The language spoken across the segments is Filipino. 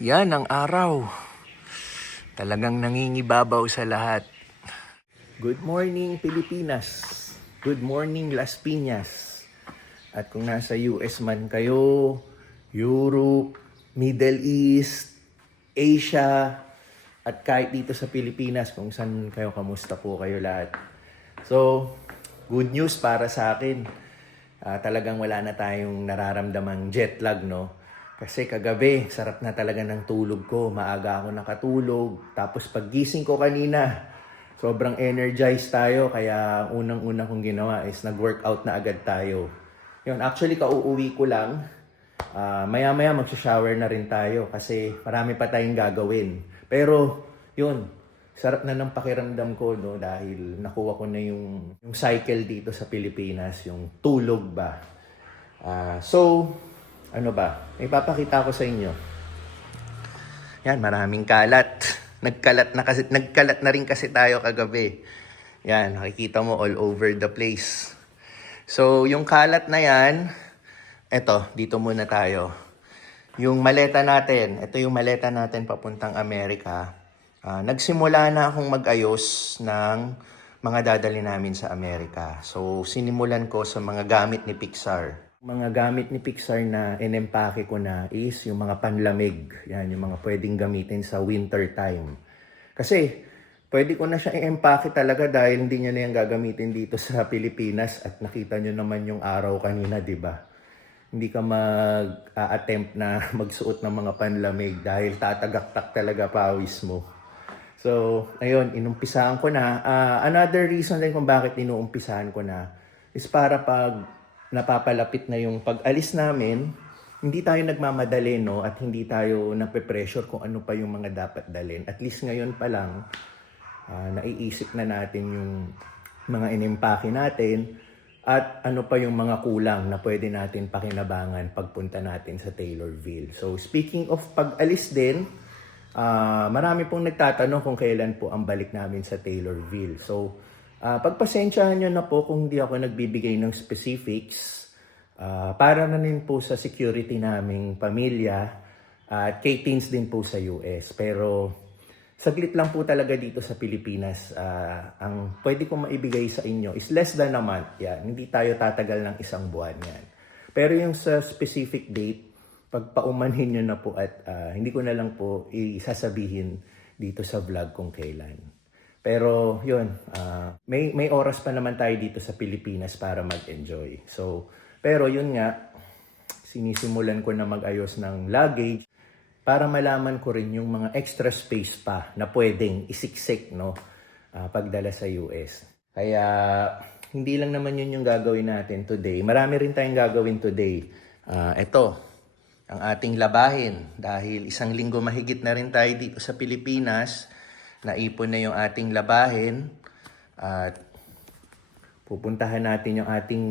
Yan ang araw. Talagang nangingibabaw sa lahat. Good morning, Pilipinas. Good morning, Las Piñas. At kung nasa US man kayo, Europe, Middle East, Asia, at kahit dito sa Pilipinas, kung saan kayo, kamusta po kayo lahat. So, good news para sa akin. Talagang wala na tayong nararamdamang jet lag, no? Kasi kagabi, sarap na talaga ng tulog ko. Maaga ako nakatulog. Tapos paggising ko kanina, sobrang energized tayo. Kaya unang-una kong ginawa is nag-workout na agad tayo. Yun, actually, kauuwi ko lang. Maya-maya magsha-shower na rin tayo kasi marami pa tayong gagawin. Pero, yun, sarap na ng pakiramdam ko, no? Dahil nakuha ko na yung cycle dito sa Pilipinas, yung tulog ba. Ano ba? May papakita ko sa inyo. Yan, maraming kalat. Nagkalat na rin kasi tayo kagabi. Yan, nakikita mo all over the place. So, yung kalat na yan, eto, dito muna tayo. Yung maleta natin, ito yung maleta natin papuntang Amerika. Nagsimula na akong mag-ayos ng mga dadali namin sa Amerika. So, sinimulan ko sa mga gamit ni Pixar. Mga gamit ni Pixar na inempake ko na is yung mga panlamig. Yan, yung mga pwedeng gamitin sa winter time. Kasi, pwede ko na siya i-empake talaga dahil hindi niya na yan gagamitin dito sa Pilipinas at nakita nyo naman yung araw kanina, di ba? Hindi ka mag-attempt na magsuot ng mga panlamig dahil tatagaktak talaga pawis mo. So, ayun, inumpisahan ko na. Another reason din kung bakit inuumpisahan ko na is para pag napapalapit na yung pag-alis namin, hindi tayo nagmamadali, no? At hindi tayo nape-pressure kung ano pa yung mga dapat dalhin. At least ngayon pa lang, naiisip na natin yung mga inimpake natin at ano pa yung mga kulang na pwede natin pakinabangan pagpunta natin sa Taylorville. So, speaking of pag-alis din, marami pong nagtatanong kung kailan po ang balik namin sa Taylorville. So, pagpasensyahan nyo na po kung hindi ako nagbibigay ng specifics para na rin po sa security naming pamilya at kay teens din po sa US. Pero saglit lang po talaga dito sa Pilipinas. Ang pwede kong maibigay sa inyo is less than a month. Yan. Hindi tayo tatagal ng isang buwan yan. Pero yung sa specific date, pagpaumanhin nyo na po at hindi ko na lang po isasabihin dito sa vlog kung kailan. Pero yun, may oras pa naman tayo dito sa Pilipinas para mag-enjoy. So, pero yun nga, sinisimulan ko na mag-ayos ng luggage para malaman ko rin yung mga extra space pa na pwedeng isiksik, no, pagdala sa US. Kaya hindi lang naman yun yung gagawin natin today. Marami rin tayong gagawin today. Ito, ang ating labahin. Dahil isang linggo mahigit na rin tayo dito sa Pilipinas, naipon na yung ating labahin at pupuntahan natin yung ating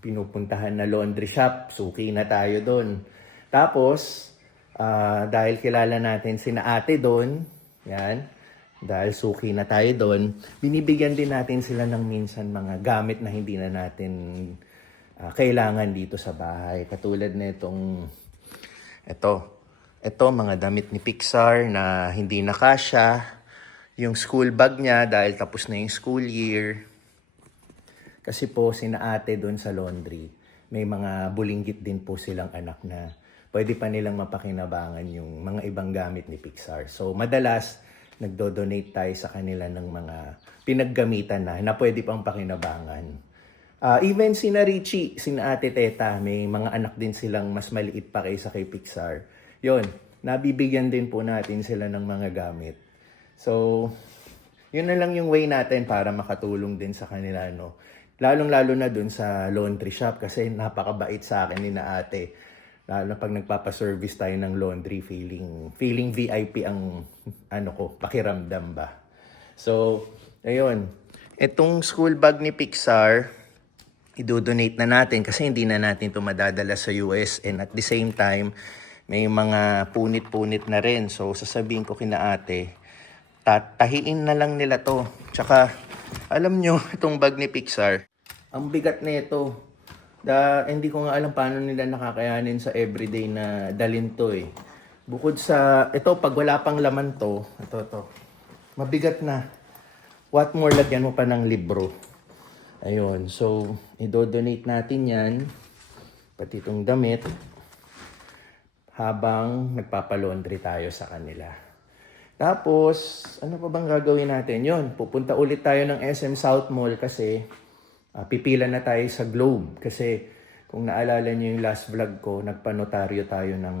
pinupuntahan na laundry shop. Suki na tayo doon. Tapos, dahil kilala natin sina ate doon, yan, dahil suki na tayo doon, binibigyan din natin sila ng minsan mga gamit na hindi na natin kailangan dito sa bahay. Katulad na ito mga damit ni Pixar na hindi na kasya. Yung school bag niya dahil tapos na yung school year. Kasi po sina ate doon sa laundry, may mga bulinggit din po silang anak na pwede pa nilang mapakinabangan yung mga ibang gamit ni Pixar. So madalas nagdo-donate tayo sa kanila ng mga pinaggamitan na pwede pang pakinabangan. Even sina Richie, sina ate Teta, may mga anak din silang mas maliit pa kaysa kay Pixar. Yon, nabibigyan din po natin sila ng mga gamit. So, yun na lang yung way natin para makatulong din sa kanila, no? Lalong-lalo na dun sa laundry shop kasi napakabait sa akin ni na ate. Lalo na pag nagpapaservice tayo ng laundry, feeling VIP ang pakiramdam ba. So, ayun. Itong school bag ni Pixar, i-donate na natin kasi hindi na natin ito madadala sa US and at the same time, may mga punit-punit na rin. So, sasabihin ko kina ate, tahiin na lang nila to. Tsaka, alam nyo, itong bag ni Pixar, ang bigat na ito. Hindi ko nga alam paano nila nakakayanin sa everyday na dalhin to eh. Bukod sa, ito, pag wala pang laman to, ito. Mabigat na. What more, lagyan mo pa ng libro. Ayun, so, i-donate natin yan, pati itong damit, habang nagpapalaundry tayo sa kanila. Tapos, ano pa bang gagawin natin? Yun, pupunta ulit tayo ng SM South Mall kasi pipila na tayo sa Globe. Kasi kung naalala niyo yung last vlog ko, nagpanotaryo tayo ng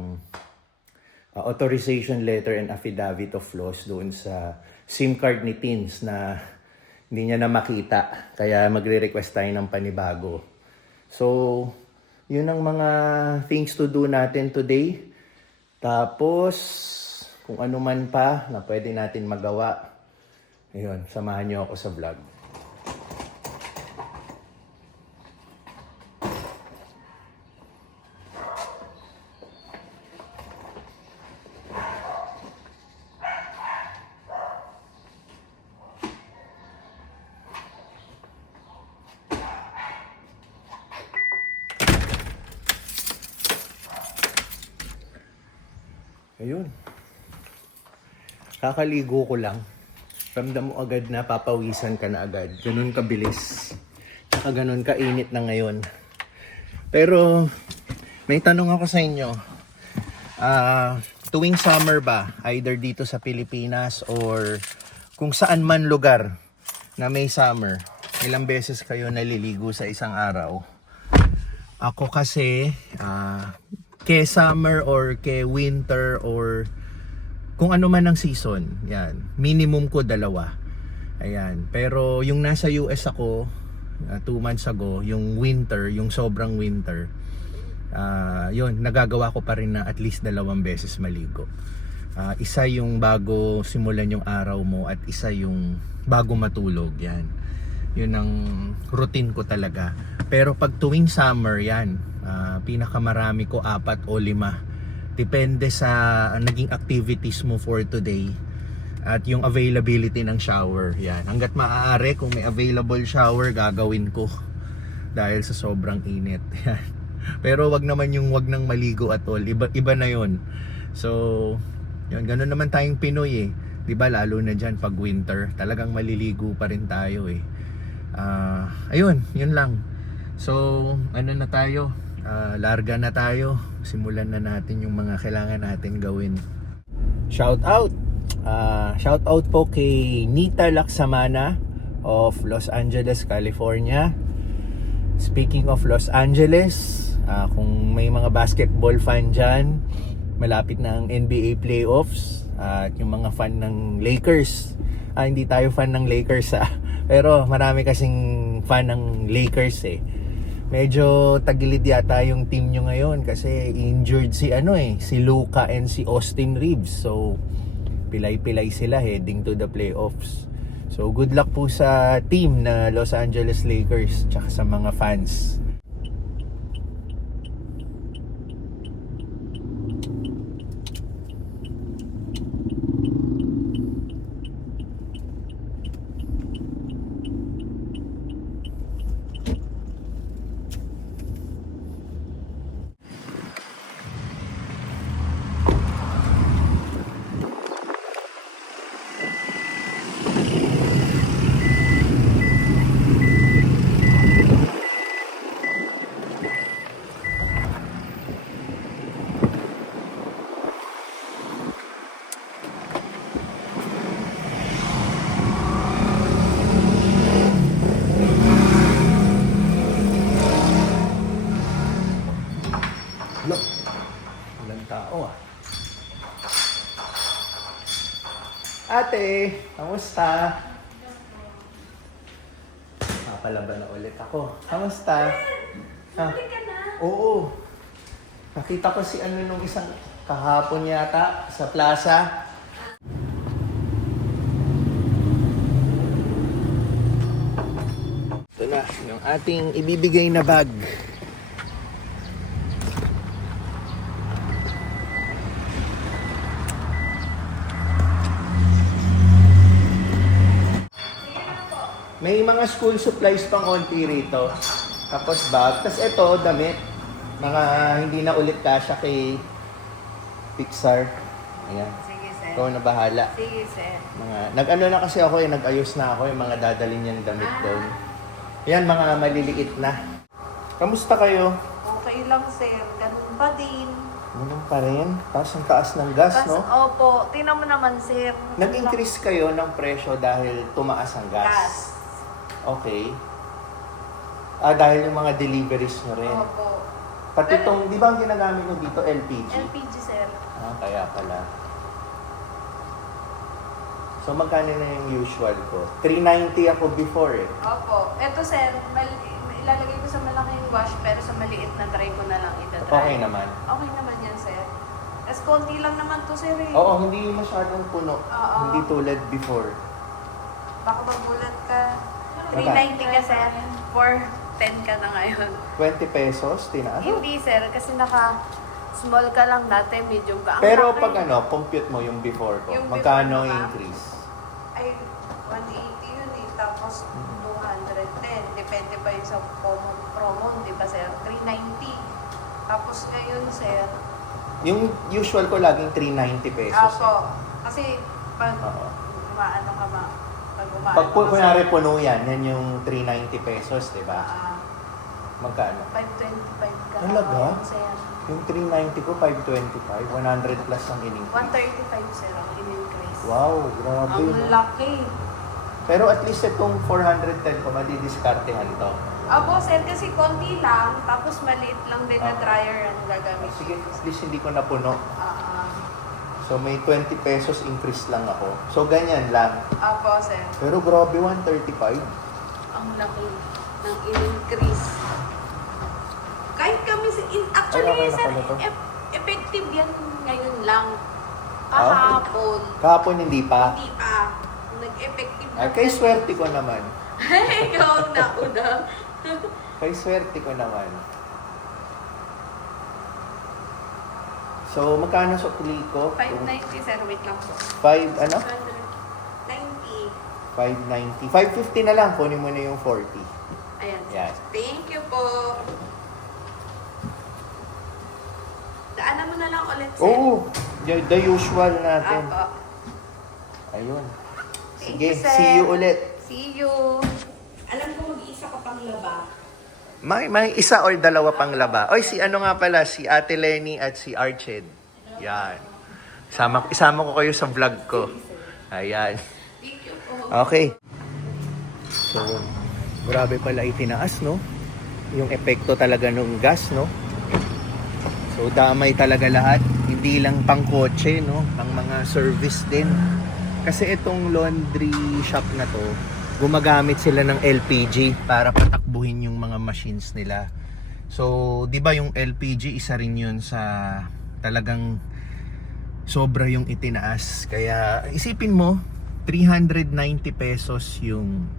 authorization letter and affidavit of loss doon sa SIM card ni Teens na hindi niya na makita. Kaya magre-request tayo ng panibago. So, yun ang mga things to do natin today. Tapos, kung ano man pa na pwede natin magawa, ayun, samahan niyo ako sa vlog. Ayun. Kakaligo ko lang. Ramdam mo agad na papawisan ka na agad. Ganun kabilis. Saka ganun kainit na ngayon. Pero may tanong ako sa inyo. Tuwing summer ba, either dito sa Pilipinas or kung saan man lugar na may summer, ilang beses kayo naliligo sa isang araw? Ako kasi, ke summer or ke winter or kung ano man ang season, yan, minimum ko 2. Ayan, pero yung nasa US ako 2 months ago, yung winter, yung sobrang winter, yun, nagagawa ko pa rin na at least 2 beses maligo. Isa yung bago simulan yung araw mo at isa yung bago matulog, yan. Yun ang routine ko talaga. Pero pag tuwing summer, yan, pinakamarami ko 4 o 5. Depende sa naging activities mo for today at yung availability ng shower. Yan. Hanggat maaari, kung may available shower, gagawin ko dahil sa sobrang init. Yan. Pero wag naman yung wag nang maligo at all. Iba na yun. So, yun, ganun naman tayong Pinoy eh. 'Di ba, lalo na diyan pag winter, talagang maliligo pa rin tayo eh. Ayun, yun lang. So, ano na tayo? Larga na tayo. Simulan na natin yung mga kailangan natin gawin. Shout out! Shout out po kay Nita Laksamana of Los Angeles, California. Speaking of Los Angeles, kung may mga basketball fan dyan, malapit na ang NBA playoffs. At yung mga fan ng Lakers, hindi tayo fan ng Lakers pero marami kasing fan ng Lakers eh. Medyo tagilid yata yung team nyo ngayon kasi injured si Luka and si Austin Reeves. So pilay-pilay sila heading to the playoffs. So good luck po sa team na Los Angeles Lakers tsaka sa mga fans. Look, walang tao Ate, kamusta? Papalaban na ulit ako. Kamusta? Oo. Nakita ko si nung isang kahapon yata sa plaza. Ito na, yung ating ibibigay na bag. May mga school supplies pang konti rito. Tapos bag. Tapos ito, damit. Mga hindi na ulit kasya kay Pixar. Ayan. Sige, sir. Ikaw na bahala. Sige, sir. Nag-ano na kasi ako nag-ayos na ako yung mga dadalhin niyang damit doon. Yan, mga maliliit na. Kamusta kayo? Okay lang, sir. Ganun pa din. Ganun pa rin. Tapos ang taas ng gas, no? Opo. Tingnan mo naman, sir. Nag-increase kayo ng presyo dahil tumaas ang gas. Gas. Okay. Dahil yung mga deliveries nyo rin. Opo. Pati itong, di ba ang ginagamit nyo dito, LPG? LPG, sir. Kaya pala. So, magkano na yung usual ko? 390 ako before eh. Opo. Ito, sir, ilalagay ko sa malaking wash, pero sa maliit na tray ko na lang ita-try. Okay naman. Okay naman yan, sir. As konti lang naman to, sir. Eh. Oo, hindi masyadong puno. Oo. Hindi tulad before. Baka magulat ka. 390 ka, sir. 410 ka na ngayon. 20 pesos, tinaas. Hindi, sir. Kasi small ka lang dati, medium ka. Ang Pero laki. pag compute mo yung before ko, Yung magkano before mo, increase? Ay, 180 yun eh. Tapos, 210. Depende pa yun sa promo, di ba, sir? 390. Tapos ngayon, sir. Yung usual ko laging 390 pesos. Apo. Kasi, pag Oo. umaano ka ba? Pag umaano Pag ka, kunyari puno yan yung 390 pesos, di ba? ah, Magkano? 525 ka. Talaga? ngayon, sir. Yung 390 ko, 525. 100 plus ang in-increase. 135, sir, ang in-increase. Wow, grabe. Ang no? laki. Pero at least itong 410 ko, madidiskartehan to. Apo, sir, kasi konti lang, tapos maliit lang din na dryer ang gagamitin. Sige, at least hindi ko napuno. So may 20 pesos increase lang ako. So ganyan lang. Apo, sir. Pero grabe, 135. Ang laki ng in-increase. Kahit kami, actually, Ay, okay na sir, pala to. effective yan ngayon lang. Kahapon. Kahapon hindi pa. Hindi pa. Nag-effective Ay, kay swerte ko naman. Ikaw ang nauna. Kay swerte ko naman. So, magkano sa puli ko? 590, sir. Wait lang po. 5, ano? 590. 590. 550 na lang. Kunin mo na yung 40. Ayan. Yan. Thank you po. Daanan mo na lang ulit, sir. Oo. The usual natin. Apo. Ayun. Thank Sige, you, sir. see you ulit. See you. Alam ko mag-iisa ka pang laba. May isa or dalawa pang laba. Oy, si ano nga pala, si Ate Lenny at si Arched. Yan. Isama ko kayo sa vlog ko. Ayan. Thank you po. Okay. So, grabe pala itinaas, no? Yung epekto talaga ng gas, no? So, damay talaga lahat. Hindi lang pang kotse, no? Pang mga service din. Kasi itong laundry shop na to, gumagamit sila ng LPG para patakbuhin yung mga machines nila. So, 'di ba yung LPG isa rin 'yun sa talagang sobra yung itinaas. Kaya isipin mo, 390 pesos yung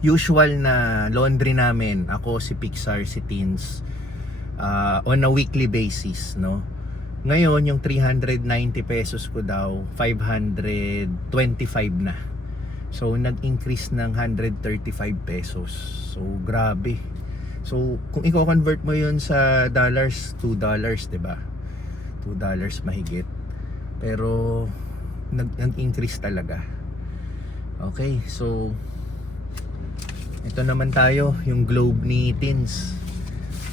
usual na laundry namin. Ako, si Pixar, si Teens, on a weekly basis, no? Ngayon, yung 390 pesos ko daw, 525 na. So, nag-increase ng 135 pesos. So, grabe. So, kung i-convert mo yun sa dollars, $2, diba? $2 mahigit. Pero, nag-increase talaga. Okay, so, ito naman tayo, yung globe ni Teens.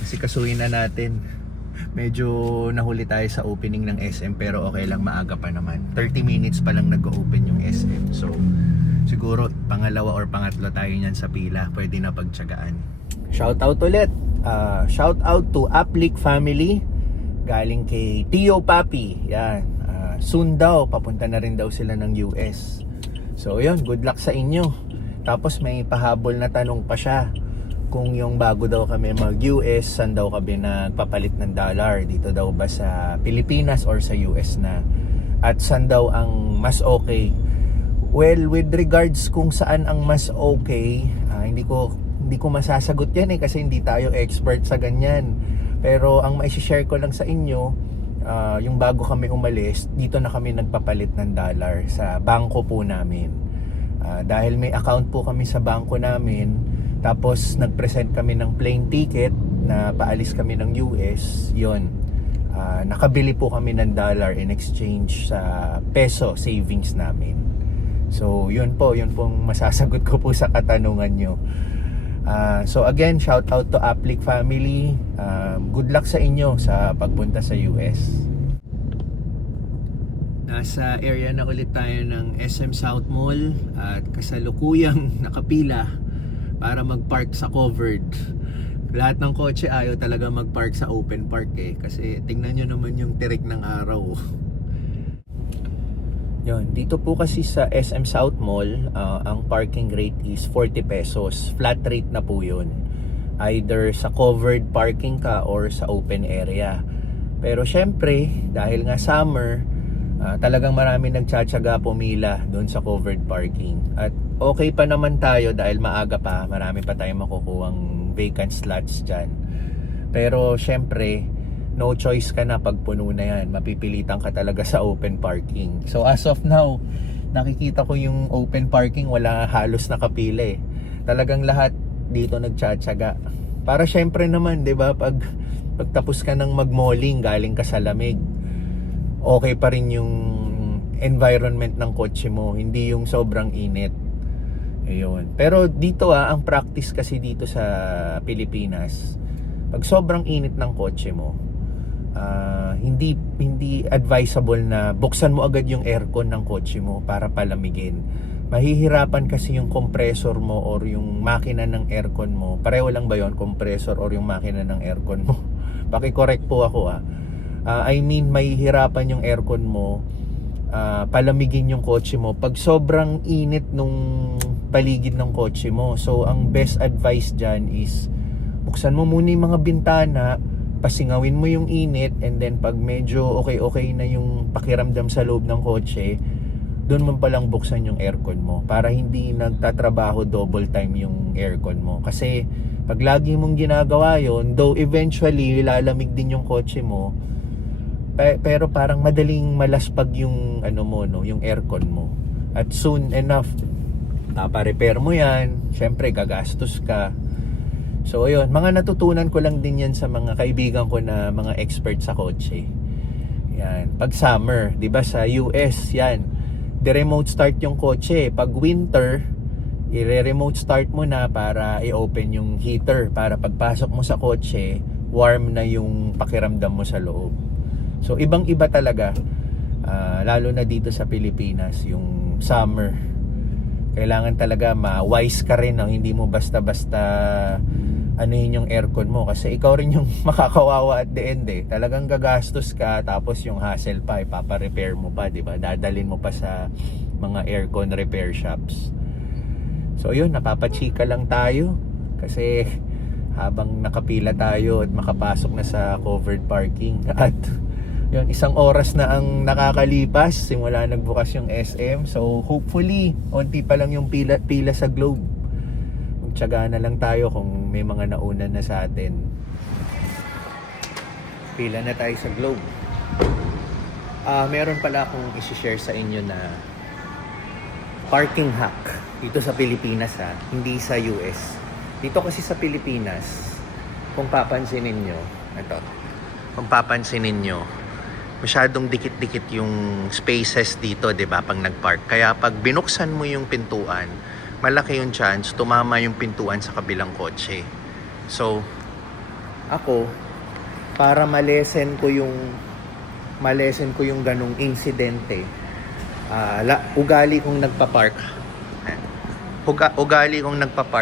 Kasi kasuhin na natin. Medyo nahuli tayo sa opening ng SM, pero okay lang, maaga pa naman. 30 minutes pa lang nag-open yung SM. So, siguro pangalawa or pangatlo tayo niyan sa pila, pwede na pagtsagaan. Shout out ulit. Shout out to Aplik family. Galing kay Tio Papi. Yan. Soon daw, papunta na rin daw sila ng US. So yun, good luck sa inyo. Tapos may pahabol na tanong pa siya. Kung yung bago daw kami mag-US, saan daw kami nagpapalit ng dollar? Dito daw ba sa Pilipinas or sa US na? At saan daw ang mas okay? Well, with regards kung saan ang mas okay, hindi ko masasagot yan kasi hindi tayo expert sa ganyan. Pero ang mai-share ko lang sa inyo, yung bago kami umalis, dito na kami nagpapalit ng dollar sa bangko po namin. Dahil may account po kami sa bangko namin, tapos nag-present kami ng plane ticket na paalis kami ng US, yon. nakabili po kami ng dollar in exchange sa peso savings namin. So yun pong masasagot ko po sa katanungan nyo. So again, shout out to Aplik family. Good luck sa inyo sa pagpunta sa US. Nasa area na ulit tayo ng SM South Mall at kasalukuyang nakapila para mag-park sa covered. Lahat ng kotse ayaw talaga mag-park sa open park kasi tingnan nyo naman yung tirik ng araw. Yun, dito po kasi sa SM South Mall, ang parking rate is 40 pesos. Flat rate na po yun. Either sa covered parking ka or sa open area. Pero syempre, dahil nga summer, talagang marami nagtsatsaga pumila doon sa covered parking. At okay pa naman tayo dahil maaga pa, marami pa tayong makukuhang vacant slots dyan. Pero syempre, no choice ka na pag puno na yan. Mapipilitan ka talaga sa open parking. So as of now, nakikita ko yung open parking wala halos nakapila Talagang lahat dito nagtsatsaga. Para syempre naman, 'di ba, pagtapos ka ng magmalling, galing ka sa lamig, okay pa rin yung environment ng kotse mo, hindi yung sobrang init. Ayun. Pero dito ang practice kasi dito sa Pilipinas, pag sobrang init ng kotse mo, hindi advisable na buksan mo agad yung aircon ng kotse mo para palamigin. Mahihirapan kasi yung compressor mo or yung makina ng aircon mo. Pareho lang ba yon, compressor or yung makina ng aircon mo? Paki-correct po ako I mean, mahihirapan yung aircon mo palamigin yung kotse mo pag sobrang init nung paligid ng kotse mo. So ang best advice dyan is buksan mo muna yung mga bintana, pasingawin mo yung init, and then pag medyo okay na yung pakiramdam sa loob ng kotse, doon mo palang buksan yung aircon mo para hindi nagtatrabaho double time yung aircon mo. Kasi pag lagi mong ginagawa yon, though eventually lalamig din yung kotse mo, pero parang madaling malaspag yung yung aircon mo. At soon enough, pa-repair mo yan, syempre gagastos ka. So ayun, mga natutunan ko lang din yan sa mga kaibigan ko na mga expert sa kotse. Yan, pag summer, 'di ba sa US yan, de-remote start yung kotse. Pag winter, i-remote start mo na para i-open yung heater para pagpasok mo sa kotse, warm na yung pakiramdam mo sa loob. So ibang-iba talaga, lalo na dito sa Pilipinas, yung summer. Kailangan talaga ma-wise ka rin, hindi mo basta-basta yun yung aircon mo kasi ikaw rin yung makakawawa at the end Talagang gagastos ka, tapos yung hassle pa, ipapa-repair mo pa, 'di ba? Dadalhin mo pa sa mga aircon repair shops. So yun, napapachika lang tayo kasi habang nakapila tayo at makapasok na sa covered parking at yun, 1 oras na ang nakakalipas simula nagbukas yung SM. So hopefully onti pa lang yung pila sa Globe. Magtiyaga na lang tayo kung may mga nauna na sa atin. Pila na tayo sa Globe. Meron pala akong i-share sa inyo na parking hack dito sa Pilipinas hindi sa US. Dito kasi sa Pilipinas, kung papansinin nyo, masyadong dikit-dikit yung spaces dito, 'di ba, pag nagpark. Kaya pag binuksan mo yung pintuan, malaki yung chance tumama yung pintuan sa kabilang kotse. So, ako, para malesen ko yung ganung insidente, ugali kong nagpa-park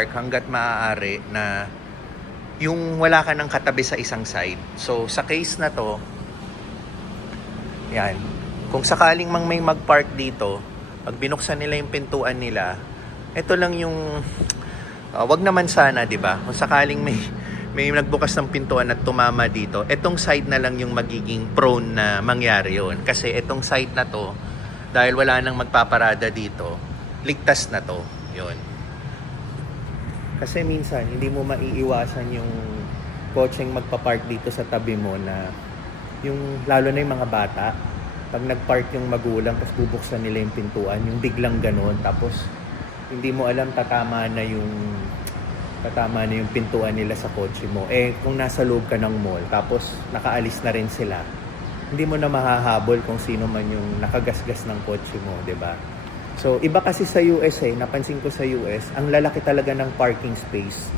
hanggat maaari na yung wala ka ng katabi sa isang side. So, sa case na to, yan, kung sakaling mang may mag-park dito, pag binuksan nila yung pintuan nila, ito lang yung wag naman sana, 'di ba? Kung sakaling may nagbukas ng pintuan at tumama dito, etong side na lang yung magiging prone na mangyari 'yon. Kasi etong side na to, dahil wala nang magpaparada dito, ligtas na to, 'yon. Kasi minsan hindi mo maiiwasan yung kotseng magpa-park dito sa tabi mo na yung lalo na yung mga bata, pag nag-park yung magulang tapos bubuksan nila yung pintuan, yung biglang ganoon, tapos hindi mo alam tatama na yung Katama na yung pintuan nila sa kotse mo. Eh, kung nasa loob ka ng mall, tapos nakaalis na rin sila, hindi mo na mahahabol kung sino man yung nakagasgas ng kotse mo, 'di ba? So, iba kasi sa US napansin ko sa US, ang lalaki talaga ng parking space,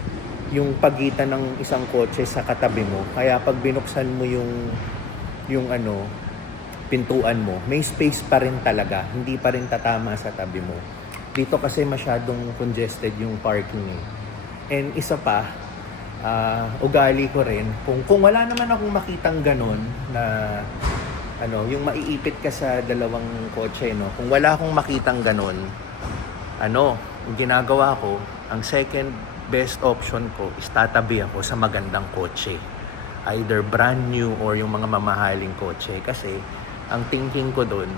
yung pagitan ng isang kotse sa katabi mo. Kaya pag binuksan mo yung pintuan mo, may space pa rin talaga, hindi pa rin tatama sa tabi mo. Dito kasi masyadong congested yung parking eh. And isa pa, ugali ko rin, kung wala naman akong makitang ganon na yung maiipit ka sa dalawang kotse, no? Kung wala akong makitang ganon, yung ginagawa ko, ang second best option ko is tatabi ako sa magandang kotse. Either brand new or yung mga mamahaling kotse. Kasi ang thinking ko doon,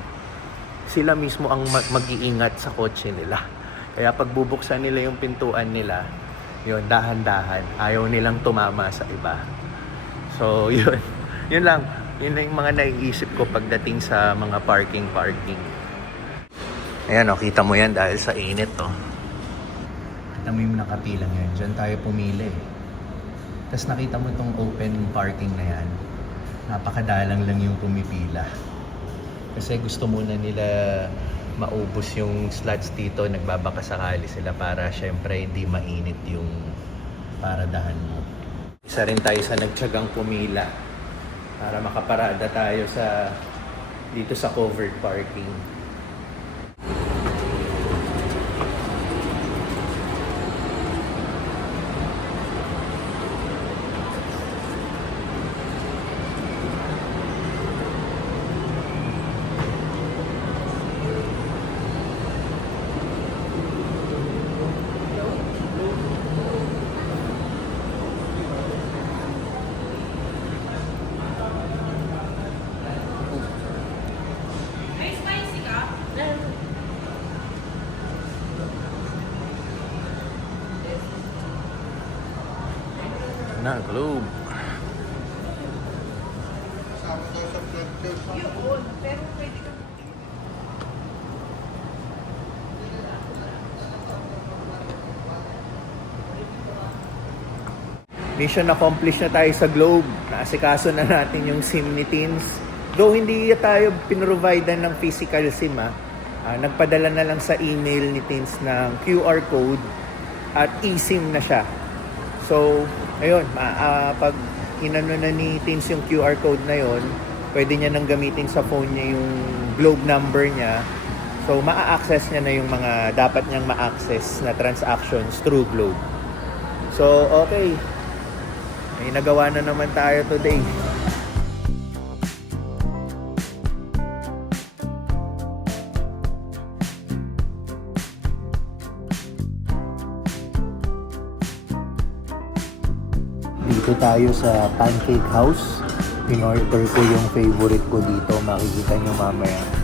sila mismo ang mag-iingat sa kotse nila. Kaya pag bubuksan nila yung pintuan nila, yun, dahan-dahan. Ayaw nilang tumama sa iba. So, yun. Yun lang. Yun lang yung mga naiisip ko pagdating sa mga parking. Ayan, kita mo yan dahil sa init, Kita mo yung nakapilang yan. Diyan tayo pumili. Tapos nakita mo itong open parking na yan. Napakadalang lang yung pumipila. Kasi gusto muna nila maubos yung slots dito, nagbabaka sakali sila para syempre hindi mainit yung paradahan mo. Isa rin tayo sa nagtiyagang pumila para makaparada tayo dito sa covered parking. Na, Globe. Yun, pero pwede ka Mission accomplished na tayo sa Globe. Naasikaso na natin yung SIM ni Teens. Though hindi tayo pinrovidean ng physical SIM, nagpadala na lang sa email ni Teens ng QR code at eSIM na siya. So, ayun, pag inano na ni Teens yung QR code na yon, pwede niya nang gamitin sa phone niya yung Globe number niya. So, maa-access niya na yung mga dapat niyang ma-access na transactions through Globe. So, okay. May nagawa na naman tayo today. Dito tayo sa Pancake House. In-order ko yung favorite ko dito. Makikita nyo mamaya.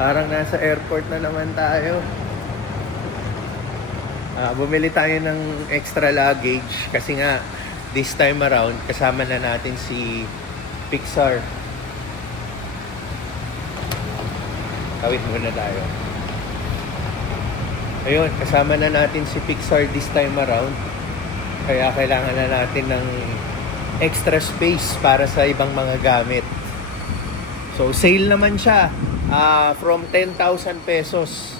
Parang nasa airport na naman tayo. Bumili tayo ng extra luggage kasi nga this time around kasama na natin si Pixar. Tawid muna tayo. Ayun, kasama na natin si Pixar this time around. Kaya kailangan na natin ng extra space para sa ibang mga gamit. So sale naman siya. From 10,000 pesos,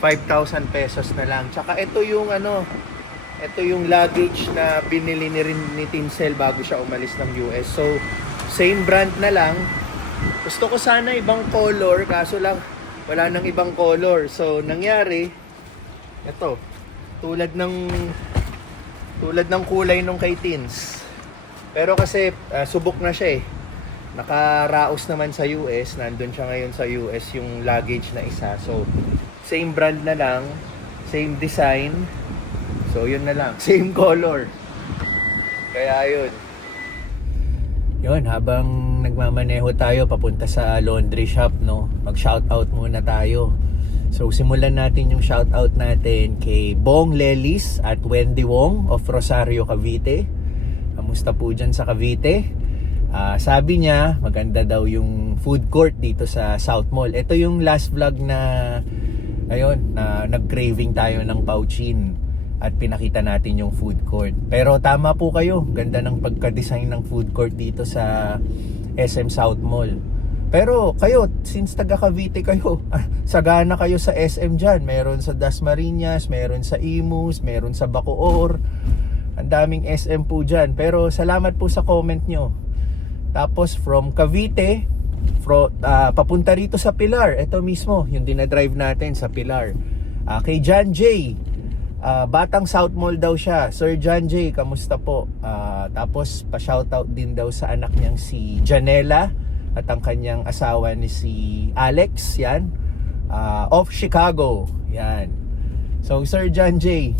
5,000 pesos na lang. Tsaka ito yung ito yung luggage na binili ni rin ni Tinsel bago siya umalis ng US. So, same brand na lang. Gusto ko sana ibang color, kaso lang wala nang ibang color. So, nangyari, ito, tulad ng kulay nung kay Tins. Pero kasi subok na siya eh. Nakaraos naman sa US, nandun siya ngayon sa US yung luggage na isa. So, same brand na lang, same design. So, yun na lang. Same color. Kaya yun. Yun, habang nagmamaneho tayo papunta sa laundry shop, no? Mag-shoutout muna tayo. So, simulan natin yung shoutout natin kay Bong Lelis at Wendy Wong of Rosario, Cavite. Kamusta po dyan sa Cavite? Sabi niya, maganda daw yung food court dito sa South Mall. Ito yung last vlog na, ayun, na nag-craving tayo ng Pauchin. At pinakita natin yung food court. Pero tama po kayo, ganda ng pagka-design ng food court dito sa SM South Mall. Pero kayo, since taga Cavite kayo, sagana kayo sa SM dyan. Meron sa Dasmariñas, meron sa Imus, meron sa Bacoor. Ang daming SM po dyan. Pero salamat po sa comment nyo. Tapos from Cavite, papunta rito sa Pilar. Ito mismo, yung dinadrive natin sa Pilar. Kay John J. Batang South Mall daw siya. Sir John J, kamusta po? Tapos pa-shoutout din daw sa anak niyang si Janela at ang kanyang asawa ni si Alex, yan. Of Chicago, yan. So Sir John J,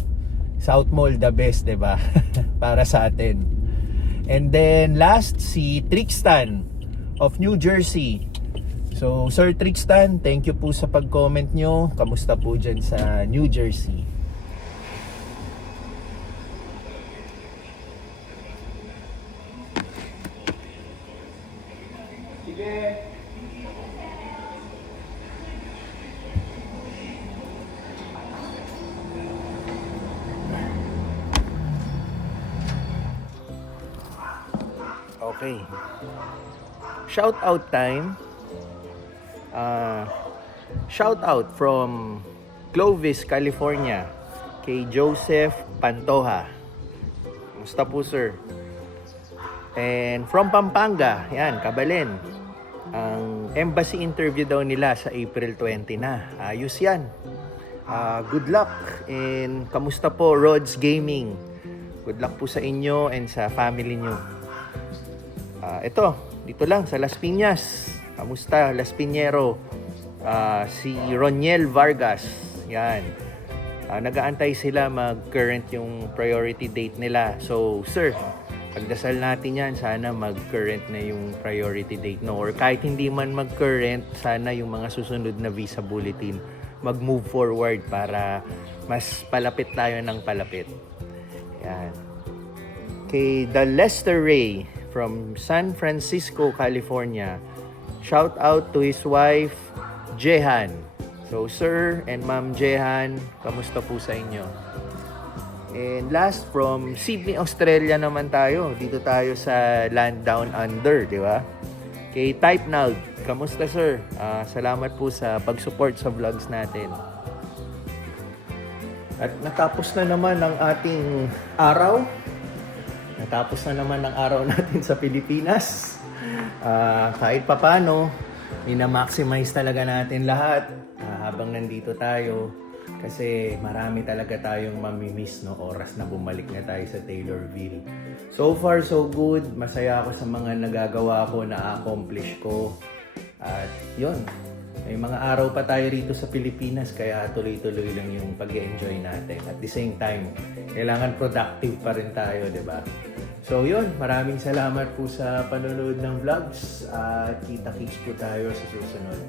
South Mall the best, 'di ba? Para sa atin. And then last si Trixtan of New Jersey. So Sir Trixtan, thank you po sa pag-comment nyo. Kamusta po dyan sa New Jersey? Okay. Shout out time. Shout out from Clovis, California kay Joseph Pantoja. Musta po, sir? And from Pampanga, yan, Kabalen. Ang embassy interview daw nila sa April 20 na. Ayos yan. Good luck. And kamusta po, Rods Gaming? Good luck po sa inyo and sa family nyo. Ito, dito lang sa Las Piñas. Kamusta, Las Piñero? Si Roniel Vargas. Yan. Nag-aantay sila mag-current yung priority date nila. So, sir, pagdasal natin yan, sana mag-current na yung priority date, no? Or kahit hindi man mag-current, sana yung mga susunod na visa bulletin mag-move forward para mas palapit tayo ng palapit. Yan. Kay The Lester Ray from San Francisco, California. Shout out to his wife, Jehan. So, sir and Ma'am Jehan, kamusta po sa inyo? And last, from Sydney, Australia naman tayo. Dito tayo sa Land Down Under, di ba? Kay Type Now, kamusta, sir? Salamat po sa pag-support sa vlogs natin. At natapos na naman ang ating araw. Natapos na naman ang araw natin sa Pilipinas. Kahit papano, minamaximize talaga natin lahat habang nandito tayo. Kasi marami talaga tayong mamimiss, no, oras na bumalik na tayo sa Taylorville. So far, so good. Masaya ako sa mga nagagawa ko, na-accomplish ko. At yun, may mga araw pa tayo rito sa Pilipinas, kaya tuloy-tuloy lang yung pag-enjoy natin. At the same time, kailangan productive pa rin tayo, di ba? So yun, maraming salamat po sa panonood ng vlogs. Kita-kits po tayo sa susunod.